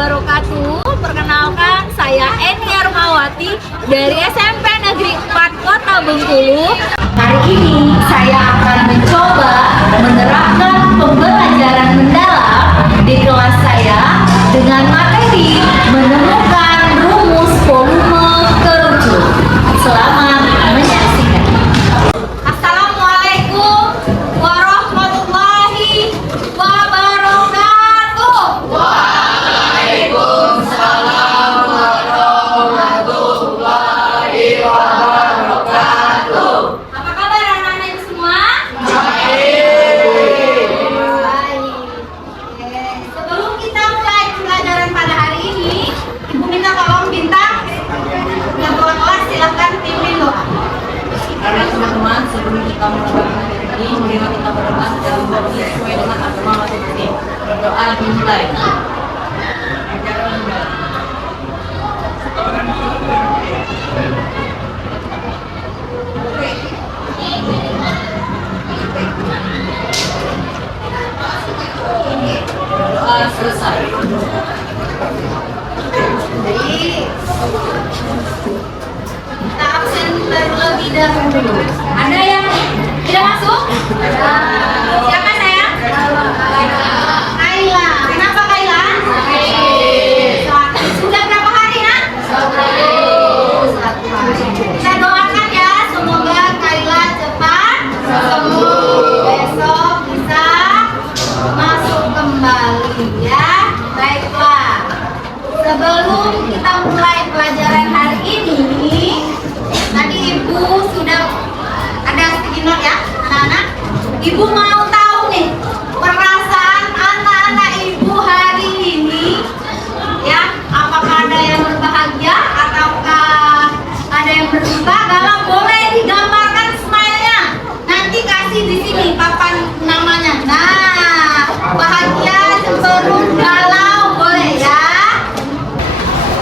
wabarakatuh. Perkenalkan, saya Eni Armawati dari SMP Negeri 4 Kota Bengkulu. Hari ini saya akan mencoba menerapkan pembelajaran mendalam di kelas saya dengan materi menemukan rumus volume kerucut. Selamat menyaksikan. Assalamualaikum warahmatullahi wabarakatuh. Waalaikumsalam warahmatullahi wabarakatuh. Apa kabar anak-anak ibu semua? Baik. Baik. Oke. Sebelum kita mulai pelajaran pada hari ini, Ibu minta tolong bintang yang ketua kelas silahkan pimpin doa. Karena teman-teman, sebelum kita melakukan ini, marilah kita berdoa dalam doa sesuai dengan agama masing-masing. Doa dimulai. Doa selesai. Jadi kita absen terlebih dahulu. Ada yang tidak masuk? Siapa sayang? Kaila. Kenapa Kaila? Sudah berapa hari nak? 1 hari. Kita doakan ya, semoga Kaila cepat sembuh. Besok bisa masuk kembali ya. Baiklah. Sebelum kita mulai pelajaran hari ini, tadi Ibu sudah ada sticky note ya, anak-anak. Ibu mau tahu nih perasaan anak-anak Ibu hari ini, ya? Apakah ada yang berbahagia ataukah ada yang berduka? Kalau boleh digambarkan smile-nya. Nanti kasih di sini papan namanya. Nah, bahagia, cemberut, galau, boleh ya?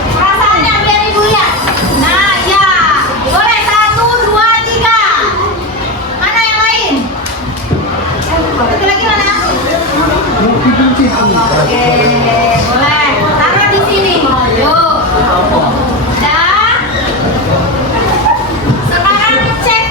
Perasaannya biar Ibu lihat. Nah, ya. Boleh 1, 2, 3. Mana yang lain? Satu lagi mana? Oke, boleh. Taruh di sini. Yuk. Dah. Sekarang cek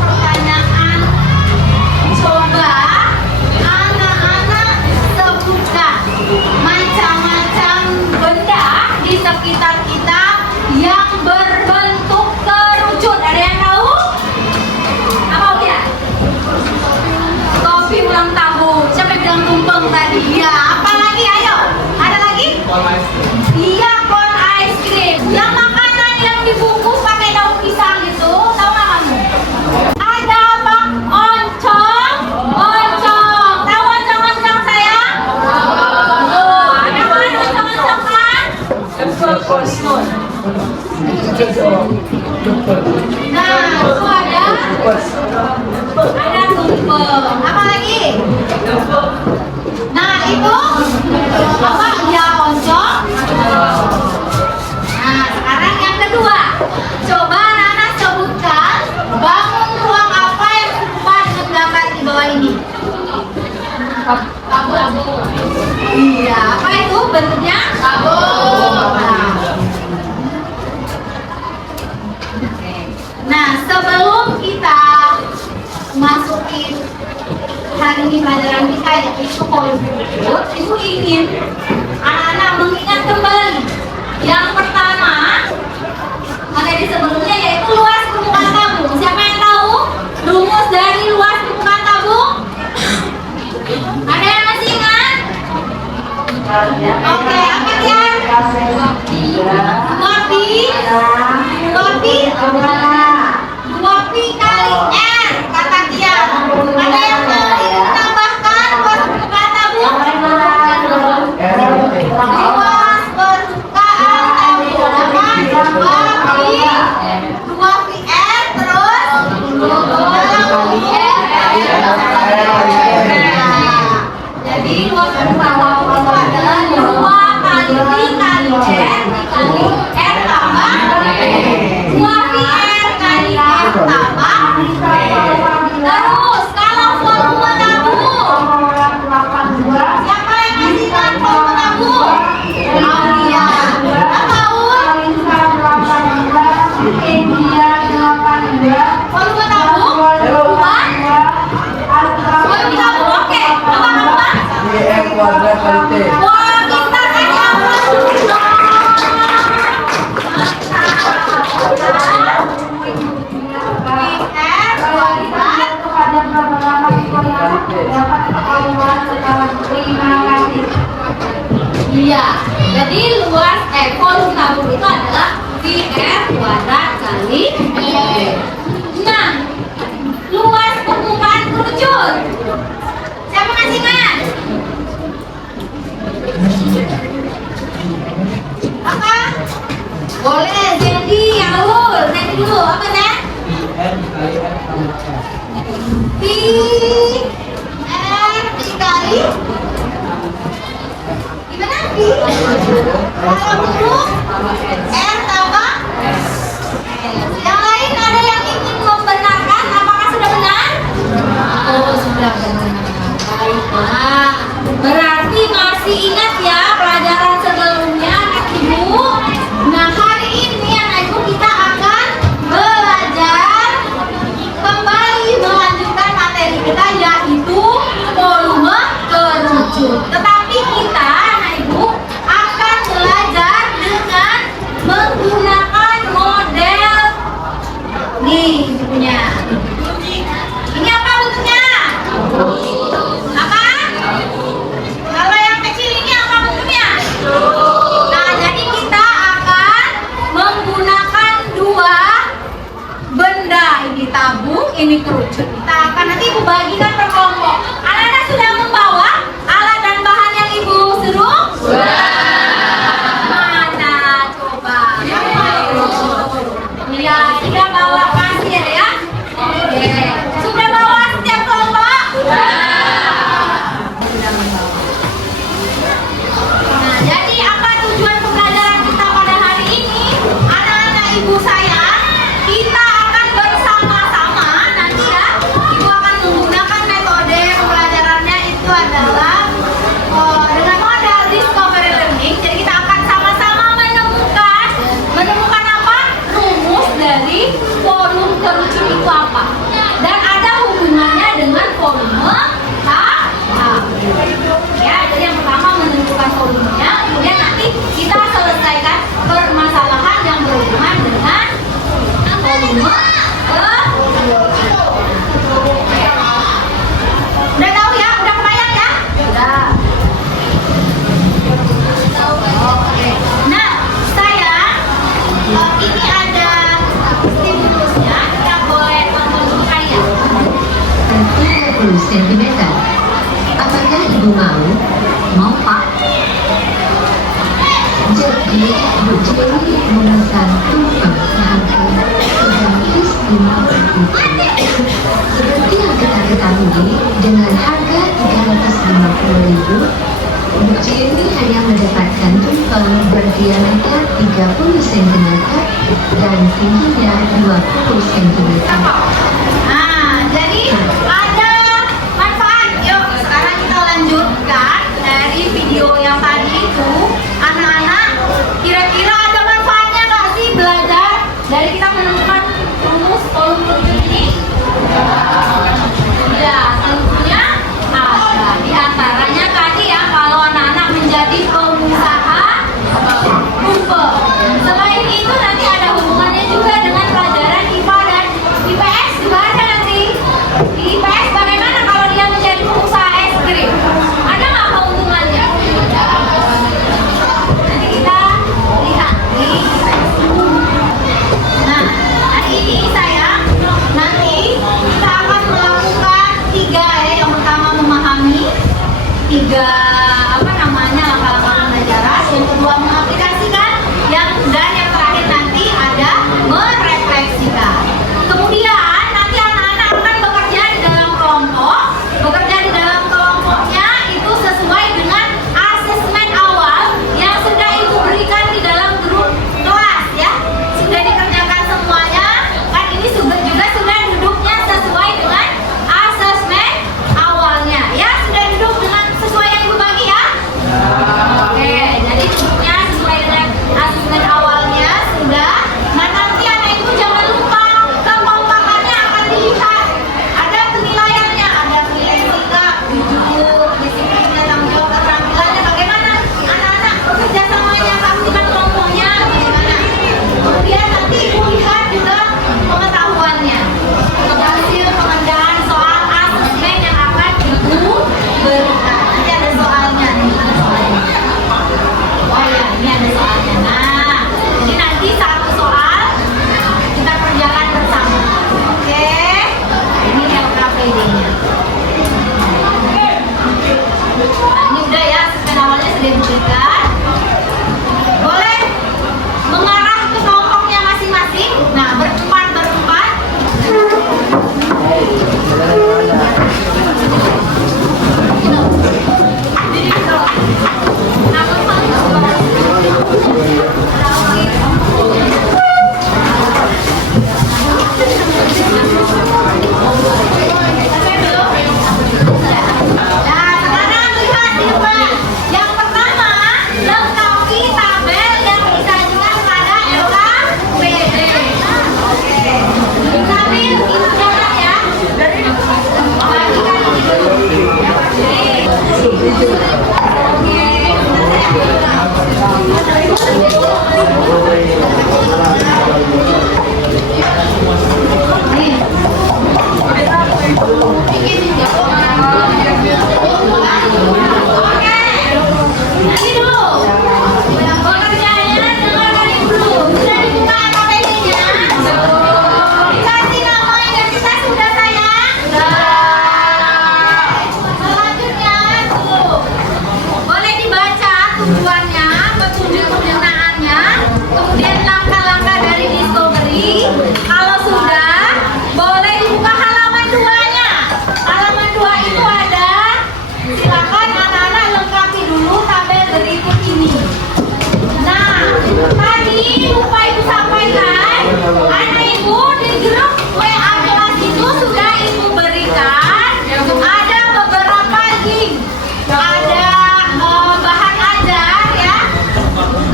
Pertanyaan, coba anak-anak sebutkan macam-macam benda di sekitar kita yang berbentuk kerucut. Ada yang tahu? Apa udah? Topi ulang tahun. Siapa yang bilang tumpeng tadi? Ya, apa lagi? Ayo. Ada lagi? Iya, kon ice cream. Yang makanan yang dibungkus pakai daun pisang itu, tahu nggak kamu? Ada apa? Oncom. Oncom. Tahu oncom-oncom saya? Oh, ada kan oncom-oncom kan? Nah, itu ada tumpeng. Apa lagi? Nah, itu apa? Ya, oncom. Nah, sekarang yang kedua. Coba anak-anak sebutkan bangun ruang apa yang serupa dengan gambar di bawah ini. Kabut. Iya, apa itu bentuknya? Kabut. Nah, sebelum kita masukin hari ini pelajaran kita yaitu Hollywood, itu ingin anak-anak mengingat kembali. Yang pertama, materi sebelumnya yaitu luas permukaan tabung. Siapa yang tahu rumus dari luas permukaan tabung? Ada yang masih ingat? Oke, apa dia? Dua pi kali R, kata dia. Ada yang mau tambahkan luas permukaan tabung? Luas permukaan tabung apa? Dua pi R terus jadi luas permukaan tabung itu adalah 2 kali pi kali R dikali R tambah 2 pi R kali R tambah. Terus kalau volume tabung, siapa yang masih ingat volume tabung? Oh iya, tahu? Volume tabung, volume tabung, oke. Apa? Wah, kita kan yang iya, jadi luas volume tabung itu adalah PR kuadrat kali E. Nah, luas permukaan kerucut. Siapa masih ingat? Apa? Boleh, jadi Aul, nanti dulu apa Nen? Pi R dikali gimana Pi? Kalau dulu R tambah yang lain ada yang ingin membenarkan apakah sudah benar? Oh sudah benar. Baiklah, berarti masih ingat ya pelajaran sebelumnya anak ibu. Nah hari ini anak ibu kita akan belajar kembali melanjutkan materi kita yaitu volume kerucut. Tetapi kita anak ibu akan belajar dengan menggunakan model nih bentuknya. Ini apa bentuknya? Apa? Kalau yang kecil ini apa bentuknya? Nah, jadi kita akan menggunakan dua benda, ini tabung, ini kerucut. Kita akan nanti ibu bagikan per kelompok. Anak-anak sudah membawa alat dan bahan yang ibu suruh? Mana coba? Iya, sudah bawa pasir ya? Oke. Sudah bawa setiap kelompok? Nah, jadi apa tujuan pembelajaran kita pada hari ini? Anak-anak ibu sayang, kita akan bersama-sama nanti ya ini ada stimulusnya, kita boleh tonton dulu kali ya. 30 cm. Apakah ibu mau? Mau pak? Jadi Bu Dewi memesan tumpeng seharga 350.000. Seperti yang kita ketahui, dengan harga 350.000, Bu Dewi hanya mendapatkan tumpeng berdiameter 30 cm dan tingginya 20 cm. Nah, jadi ada manfaat. Yuk, sekarang kita lanjutkan dari video yang tadi itu. Anak-anak, kira-kira ada manfaatnya nggak sih belajar dari kita menemukan rumus kolom ini? Ya, tentunya ada. Di antaranya tadi ya, kalau anak-anak menjadi pengusaha tumpeng. Selain itu nanti ada hubungannya juga dengan pelajaran IPA dan IPS juga ada nanti. Di IPS bagaimana kalau dia menjadi pengusaha es krim? Ada nggak keuntungannya? Nanti kita lihat di IPS. Nah, hari ini sayang, nanti kita akan melakukan 3 ya. Yang pertama memahami 3 langkah-langkah pembelajaran. Yang kedua mengaplikasikan. Dan yang terakhir nanti ada merefleksikan. Kemudian nanti anak-anak akan bekerja di dalam kelompok. Bekerja di dalam kelompoknya itu sesuai dengan asesmen awal yang sudah Ibu berikan di dalam grup kelas ya. Sudah dikerjakan semuanya. Kan ini juga sudah duduknya sesuai dengan asesmen awalnya. Ya, sudah duduk dengan sesuai yang Ibu bagi ya. Oke, jadi duduknya sesuai dengan asesmen awalnya sudah. Nah, nanti anak ibu jangan lupa kekompakannya akan dilihat. Ada penilaiannya, ada penilaian sikap, jujur, disiplinnya, tanggung jawab, keterampilannya bagaimana. Anak-anak bekerja samanya, keaktifan kelompoknya bagaimana. Kemudian nanti ibu lihat juga pengetahuannya. Hasil pengerjaan soal asesmen yang akan ibu berikan. Nanti ada soalnya nih, ada soalnya. Oh ya, ini ada soalnya. Nah, jadi nanti satu soal kita kerjakan bersama. Oke, ini yang KPD-nya. Nah, ini udah ya, asesmen awalnya sudah diberikan. Boleh mengarah ke kelompoknya masing-masing. Nah, berempat. Nah, sekarang lihat di depan. Yang pertama, lengkapi tabel yang disajikan pada LKPD. Oke, lengkapi itu jangan ya. Bagikan ini dulu. Ini dulu. Pekerjaannya dengarkan dulu. Sudah dibuka KPD-nya? Dikasih nama identitas sudah sayang? Selanjutnya tuh. Boleh dibaca tujuannya, petunjuk penggunaannya, kemudian langkah-langkah dari discovery. Kalau sudah, boleh dibuka halaman 2-nya. Halaman 2 itu ada. Silakan anak-anak lengkapi dulu tabel berikut ini. Nah, tadi lupa Ibu sampaikan, anak Ibu di grup WA kelas itu sudah Ibu berikan ada beberapa link, ada bahan ajar ya,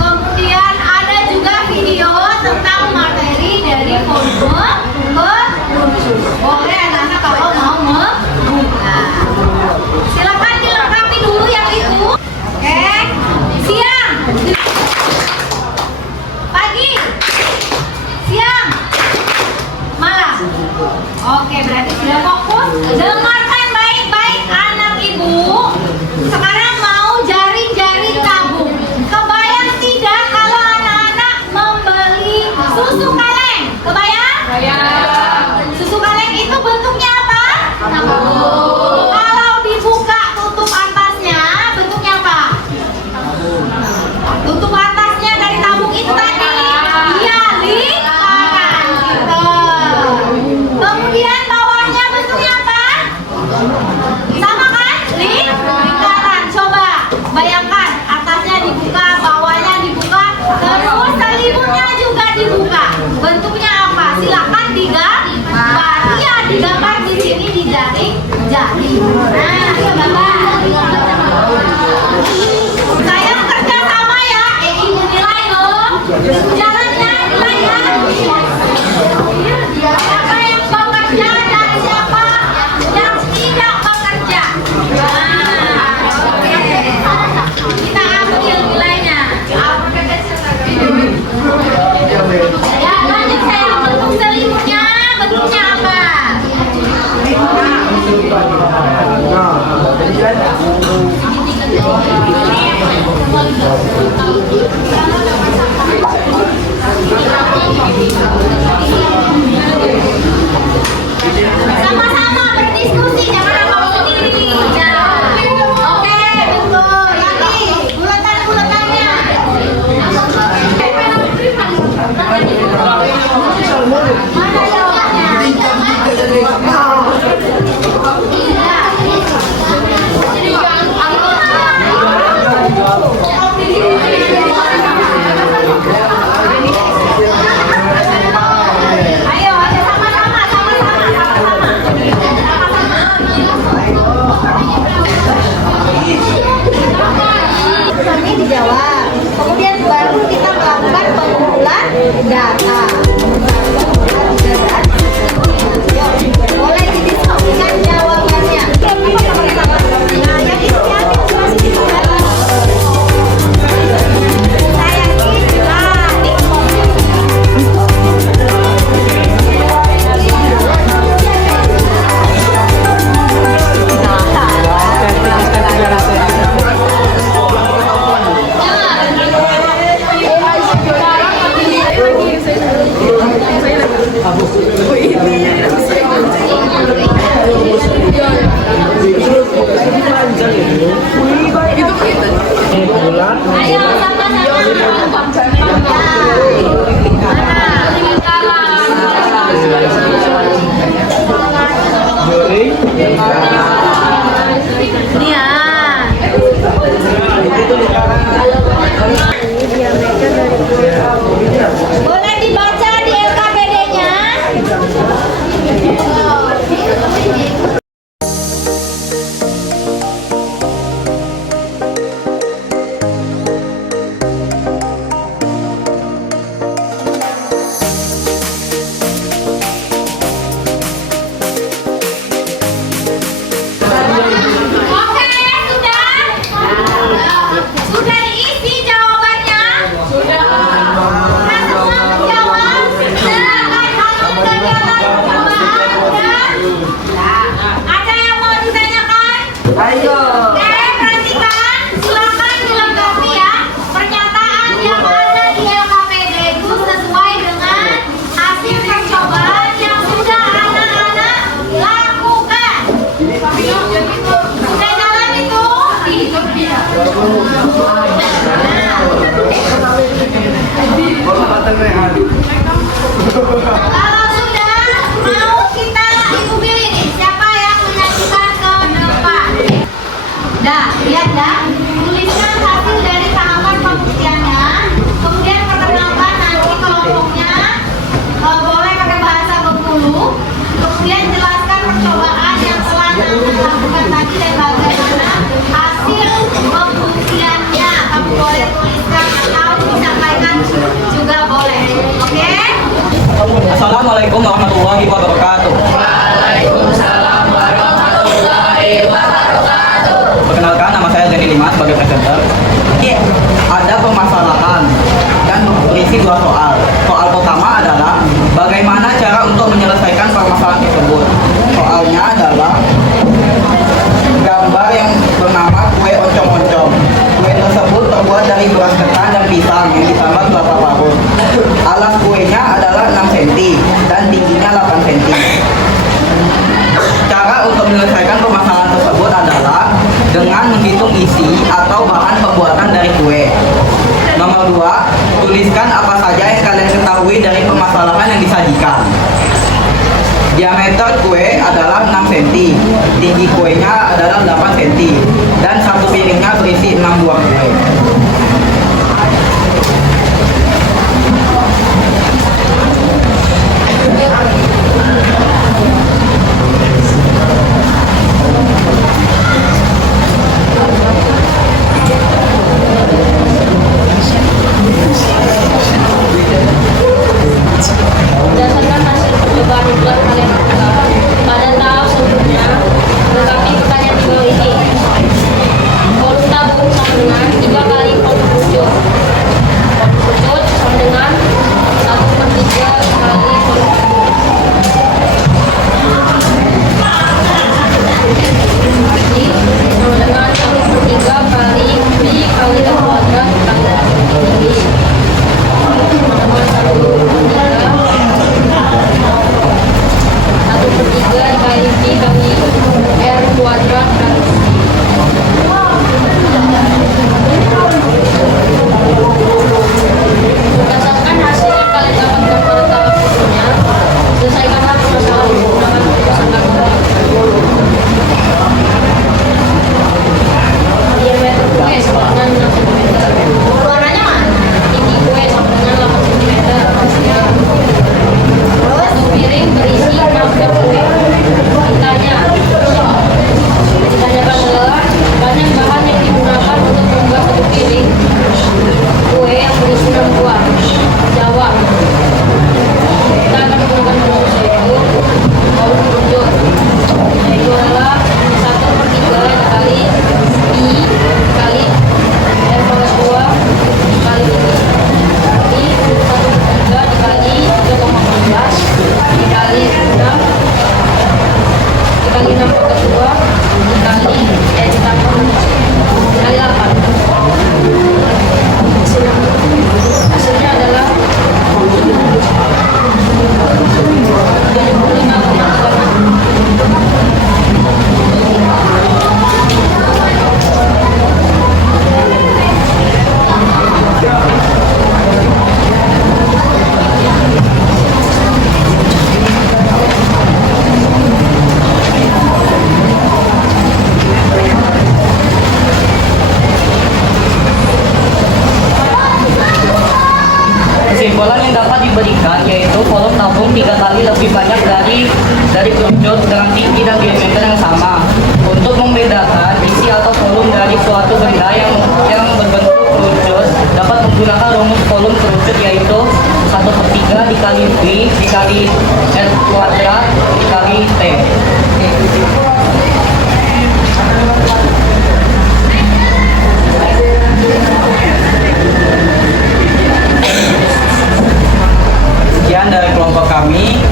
kemudian ada juga video tentang materi dari volume ke-7. Boleh anak-anak kalau mau membuka. Silakan dilengkapi dulu yang itu. Oke, siang, pagi, siang, malam. Oke, berarti sudah fokus. Dengarkan baik-baik anak ibu. Sekarang mau jari-jari tabung. Kebayang tidak kalau anak-anak membeli Kalau sudah, mau kita ibu pilih nih, siapa yang menyajikan ke depan? Dah, lihat dah. Tuliskan hasil dari tahapan pembuktiannya. Kemudian perkenalkan nanti kelompoknya. Boleh pakai bahasa Bengkulu. Kemudian jelaskan percobaan yang telah Anda lakukan tadi dan bagaimana hasil pembuktiannya. Kamu boleh tuliskan atau disampaikan juga boleh. Oke? Assalamualaikum warahmatullahi wabarakatuh. Waalaikumsalam warahmatullahi wabarakatuh. Perkenalkan, nama saya Zeni Dimas sebagai presenter. Ada permasalahan dan berisi dua soal. Soal pertama adalah bagaimana cara untuk menyelesaikan permasalahan tersebut. Soalnya adalah gambar yang bernama kue oncom-oncom. Kue tersebut terbuat dari beras ketan dan pisang yang ditambah kelapa parut. Alas kuenya adalah 6 cm dan tingginya 8 cm. Cara untuk menyelesaikan permasalahan tersebut adalah dengan menghitung isi atau bahan pembuatan dari kue. Nomor 2, tuliskan apa saja yang kalian ketahui dari permasalahan yang disajikan. Diameter kue adalah 6 cm, tinggi kuenya adalah 8 cm, dan satu piringnya berisi 6 buah kue. Berdasarkan hasil percobaan yang telah kalian lakukan pada tahap sebelumnya, melengkapi pertanyaan di bawah ini. Kolom tabung sama dengan 3 kali kolom kerucut. Kolom kerucut sama dengan 1/3 kali kolom tabung. Jadi, sama dengan 1/3 kali B kali L kuadrat kali tinggi. Sama dengan 1/3 dikali B kali R kuadrat kali berdasarkan hasil yang kalian dapatkan pada tahap sebelumnya, selesaikanlah permasalahan menggunakan rumus angka. Diameter kue sama dengan 6 cm. Warnanya mana? Tinggi kue sama dengan 8 cm. Satu piring berisi 6 buah kue. Ditanyakan adalah banyak bahan yang digunakan untuk membuat satu piring kue yang berisi 6 buah. Jawab. Kita akan menggunakan rumus yaitu kolom kerucut, yaitu adalah 1/3 dikali I dikali R pangkat 2 dikali ini. Jadi 1/3 dikali 3,14 dikali 6 dikali 6 pangkat 2 dikali ditambah dikali 8. Hasilnya adalah 5,5. Kesimpulan yang dapat diberikan yaitu kolom tabung 3 kali lebih banyak dari kerucut dengan tinggi dan diameter yang sama. Untuk membedakan isi atau kolom dari suatu benda yang berbentuk kerucut dapat menggunakan rumus kolom kerucut yaitu 1/3 dikali B dikali R kuadrat dikali T. Sekian dari kelompok kami.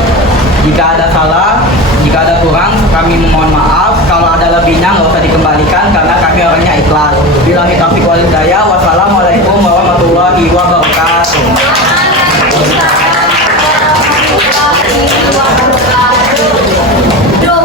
Jika ada salah, jika ada kurang, kami mohon maaf. Kalau ada lebihnya nggak usah dikembalikan karena kami orangnya ikhlas. Billahi taufiq wal hidayah. Wassalamualaikum warahmatullahi wabarakatuh. Duh,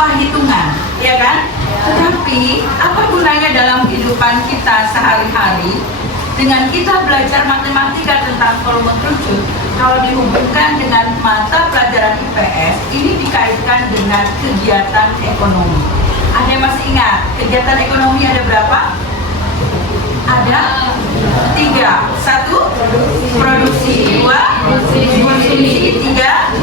berupa hitungan, ya kan? Tetapi apa gunanya dalam kehidupan kita sehari-hari dengan kita belajar matematika tentang volume kerucut kalau dihubungkan dengan mata pelajaran IPS ini dikaitkan dengan kegiatan ekonomi. Ada yang masih ingat kegiatan ekonomi ada berapa? Ada 3. 1 produksi, 2 konsumsi, 3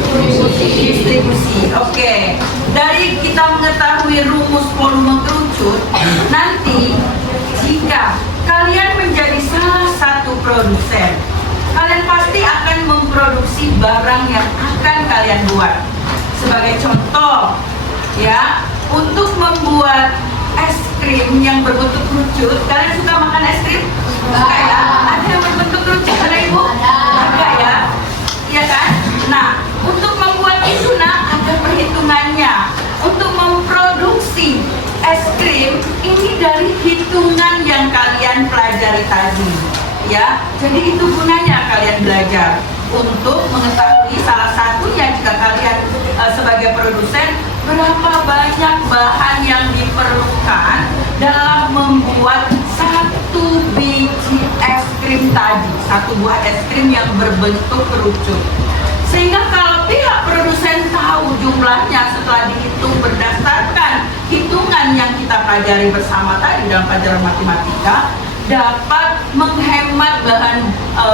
distribusi. Oke. Dari kita mengetahui rumus volume kerucut, nanti jika kalian menjadi salah satu produsen, kalian pasti akan memproduksi barang yang akan kalian buat. Sebagai contoh, ya, untuk membuat es krim yang berbentuk kerucut, kalian suka makan es krim? Suka ya? Ada yang berbentuk kerucut, ada ibu? Ada ya? Iya kan? Nah, untuk membuat itu ada perhitungannya. Untuk memproduksi es krim ini dari hitungan yang kalian pelajari tadi, ya. Jadi itu gunanya kalian belajar untuk mengetahui salah satunya jika kalian sebagai produsen berapa banyak bahan yang diperlukan dalam membuat satu biji es krim tadi, satu buah es krim yang berbentuk kerucut. Sehingga kalau pihak produsen tahu jumlahnya setelah dihitung berdasarkan hitungan yang kita pelajari bersama tadi dalam pelajaran matematika, dapat menghemat bahan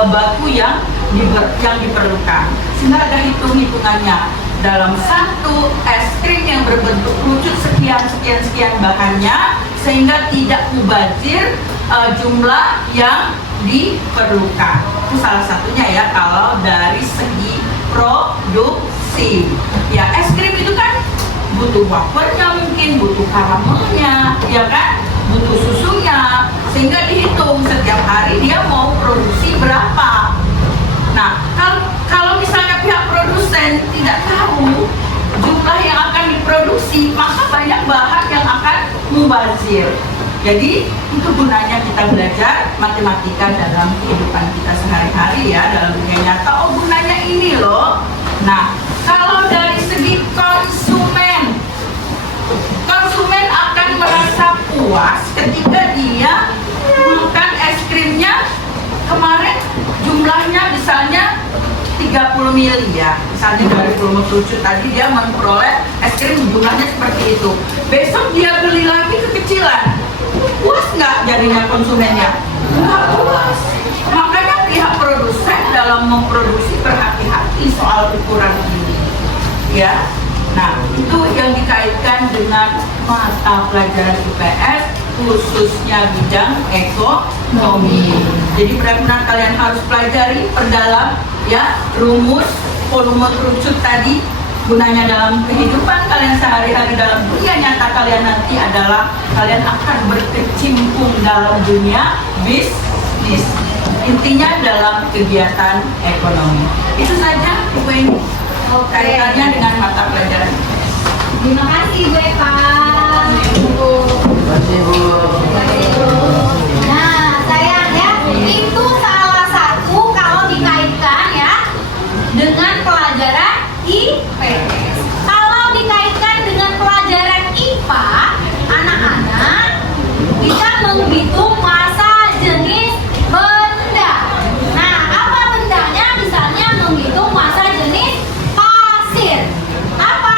baku yang diperlukan. Sehingga ada hitungannya dalam satu es krim yang berbentuk kerucut sekian bahannya, sehingga tidak mubazir jumlah yang diperlukan. Itu salah satunya ya kalau dari segi produksi. Ya, es krim itu kan butuh wafernya, mungkin butuh karamelnya, ya kan, butuh susunya, sehingga dihitung setiap hari dia mau produksi berapa. Nah, kalau misalnya pihak produsen tidak tahu jumlah yang akan diproduksi, maka banyak bahan yang akan mubazir. Jadi itu gunanya kita belajar matematika dalam kehidupan kita sehari-hari ya, dalam dunia nyata. Oh, gunanya ini loh. Nah, kalau dari segi konsumen akan merasa puas ketika dia makan es krimnya kemarin jumlahnya misalnya 30 ml ya, misalnya dari volume kerucut tadi dia memperoleh es krim jumlahnya seperti itu. Besok dia beli lagi kekecilan, puas nggak jadinya konsumennya? Nggak puas. Makanya pihak produsen dalam memproduksi berhati-hati soal ukuran ini, ya. Nah, itu yang dikaitkan dengan mata pelajaran IPS, khususnya bidang ekonomi. Jadi benar-benar kalian harus pelajari, perdalam ya rumus volume kerucut tadi. Gunanya dalam kehidupan kalian sehari-hari, dalam dunia nyata kalian nanti adalah kalian akan berkecimpung dalam dunia bisnis. Intinya dalam kegiatan ekonomi. Itu saja Bu ini. Kaitannya dengan mata pelajaran. Terima kasih Bu Eva. Terima kasih Bu. Nah, sayang ya, itu salah satu kalau dikaitkan ya dengan pelajaran IPS. Kalau dikaitkan dengan pelajaran IPA, anak-anak bisa menghitung massa jenis benda. Nah, apa bendanya? Misalnya menghitung massa jenis pasir. Apa?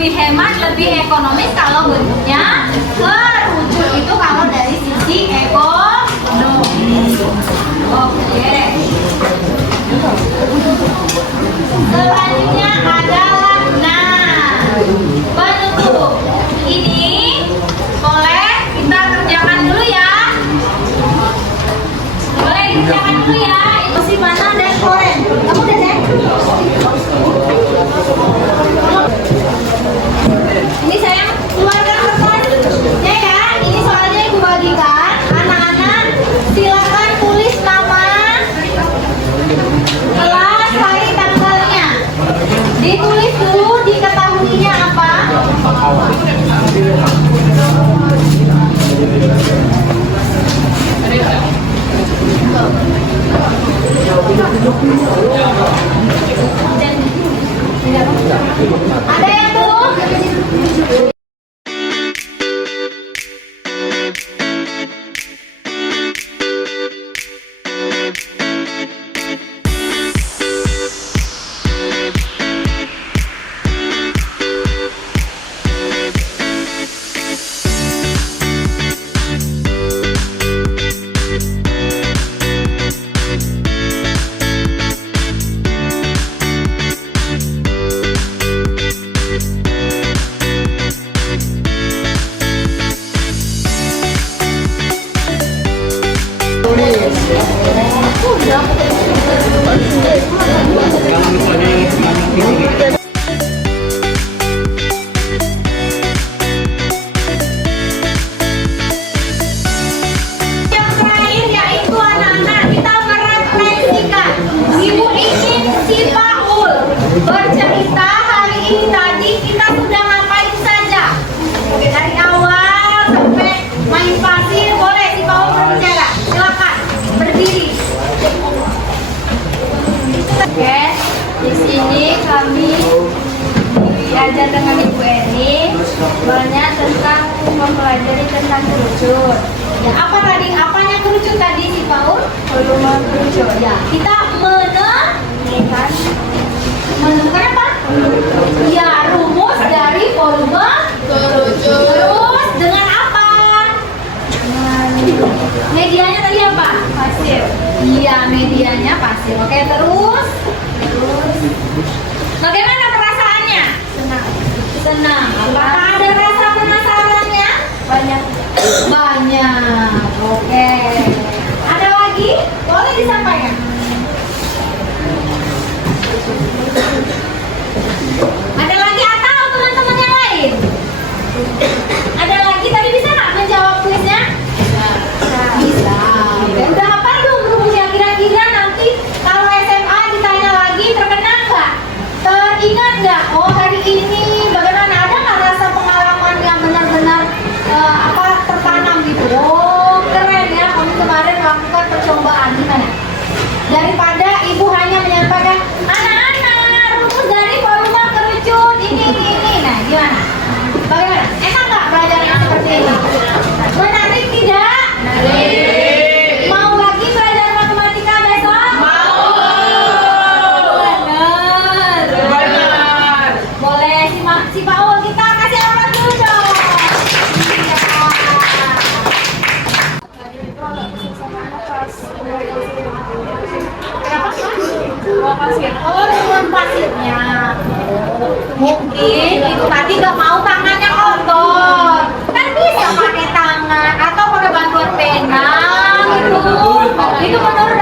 lebih hemat, lebih ekonomis kalau bentuknya kerucut. Itu kalau dari sisi ekonomi. Oke. Selanjutnya adalah penutup. Ini boleh kita kerjakan dulu ya. Boleh dikerjakan dulu ya. Itu si mana dan Koren. Kamu udah deh. Ini saya keluarkan kertasnya ya. Ini soalnya ibu bagikan. Anak-anak silakan tulis nama, kelas, hari, tanggalnya. Ditulis dulu, diketahuinya apa. Ada yang belum? Bercerita hari ini tadi kita sudah ngapain saja. Oke, dari awal sampai main pasir. Boleh si Paul berbicara. Silakan berdiri. Oke, di sini kami diajar dengan Ibu Eni banyak tentang mempelajari tentang kerucut. Ya, apa tadi? Apanya kerucut tadi si Paul? Volume kerucut. Ya, kita menemukan apa? Ya, rumus dari volume kerucut. Terus dengan apa? Medianya tadi apa? Pasir. Iya, medianya pasir. Oke, terus bagaimana perasaannya? Senang. Apakah ada rasa penasarannya? Banyak. Oke. Ada lagi? Boleh disampaikan. Ada lagi atau teman-teman yang lain? Ada lagi? Tadi bisa nggak menjawab kuisnya? Bisa. Oke. Udah hafal belum rumusnya? Kira-kira nanti kalau SMA ditanya lagi terkenal nggak? Teringat nggak? Oh, hari ini bagaimana? Ada nggak rasa pengalaman yang benar-benar tertanam gitu? Oh, keren ya. Kamu kemarin melakukan percobaan. Gimana? Daripada ibu hanya menyampaikan anak-anak rumus dari volume kerucut ini. Nah, gimana? Bagaimana? Enak nggak belajar yang seperti ini? Menarik tidak? Menarik. Mau lagi belajar matematika besok? Mau. Benar. Boleh si Paul kita kasih aplaus dulu dong. Oh, ruang pasirnya. Mungkin itu tadi gak mau tangannya kotor. Kan bisa pakai tangan atau pakai bantuan pena gitu. Itu menurut